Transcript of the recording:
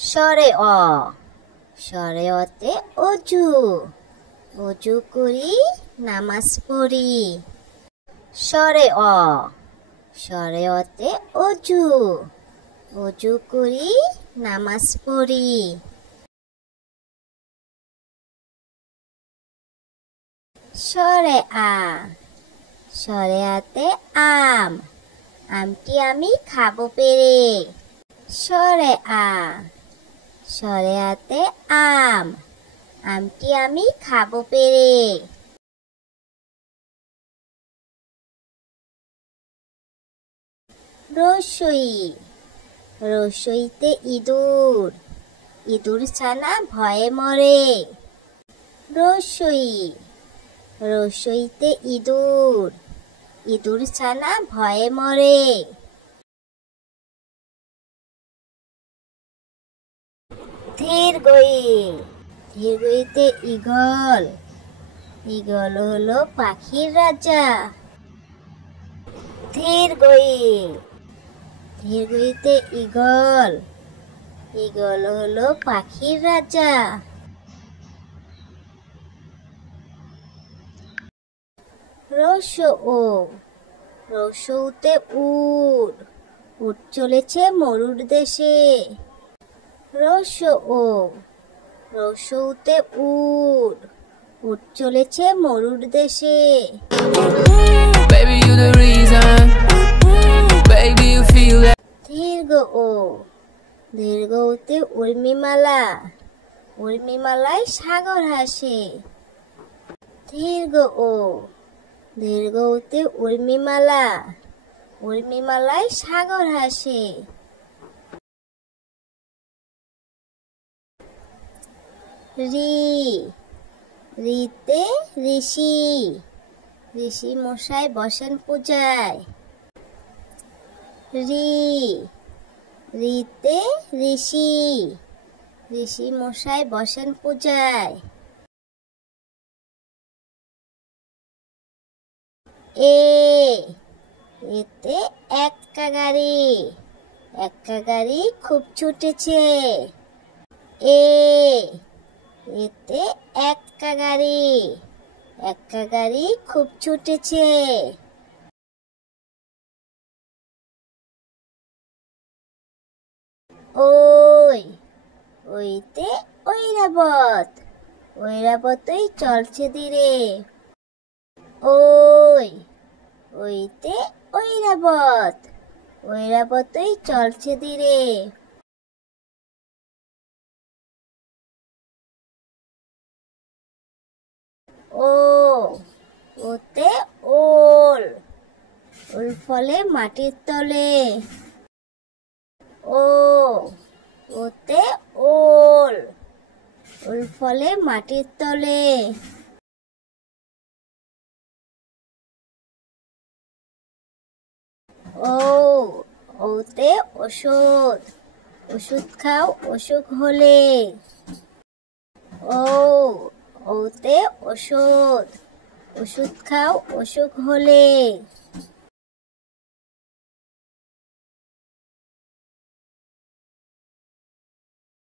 স্বরে অ, স্বরে অতে অজু, অজু করি নামাজ পড়ি। স্বরে অ, স্বরে অতে অজু, অজু করি নামাজ পড়ি। স্বরে আ, স্বরে আতে আম, আমটি আমি খাবো পেরে। স্বরে আ, স্বরে আতে আম, আমটি আমি খাবো পেরে। রসই, রসইতে ইঁদুর, ইঁদুর ছানা ভয়ে মরে। রসই, রসইতে ইঁদুর, ইঁদুর ছানা ভয়ে মরে। ধীরগই, ধীরগইতে ঈগল, ঈগল হলো পাখির রাজা। ধীরগই, ধীরগইতে ঈগল, ঈগল হলো পাখির রাজা। রসও, রসৌতে উট, উট চলেছে মরুর দেশে। রসও, রসৌতে উট, উট চলেছে মরুর দেশে। Baby, you the reason. Baby, you feel that. দীর্ঘ-ও, দীর্ঘ-ওতে Urmimala, উর্মিমালায় সাগর হাসে। দীর্ঘ-ও, দীর্ঘ-ওতে উর্মিমালা, উর্মিমালায় সাগর হাসে। রি, রিতে ঋষি, ঋষি মশাই বসেন পূজায়। রি, রিতে ঋষি, ঋষি মশাই বসেন পূজায়। এ, এতে এক্কা গাড়ি, এক্কা গাড়ি খুব ছুটেছে। এ, এতে এক্কা গাড়ি, এক্কা গাড়ি খুব ছুটেছে। ওই, ওইতে ঐরাবত, ঐরাবতই চলছে ধীরে। ওই, ওইতে ঐরাবত, ঐরাবতই চলছে ধীরে। ও, ওতে ওল, ওল ফলে মাটির তলে। ও, ওতে ওল, ওল ফলে মাটির তলে। ও, ওতে ওষুধ, ওষুধ খাও অসুখ হলে। ও, ওতে ওষুধ, ওষুধ খাও অসুখ হলে।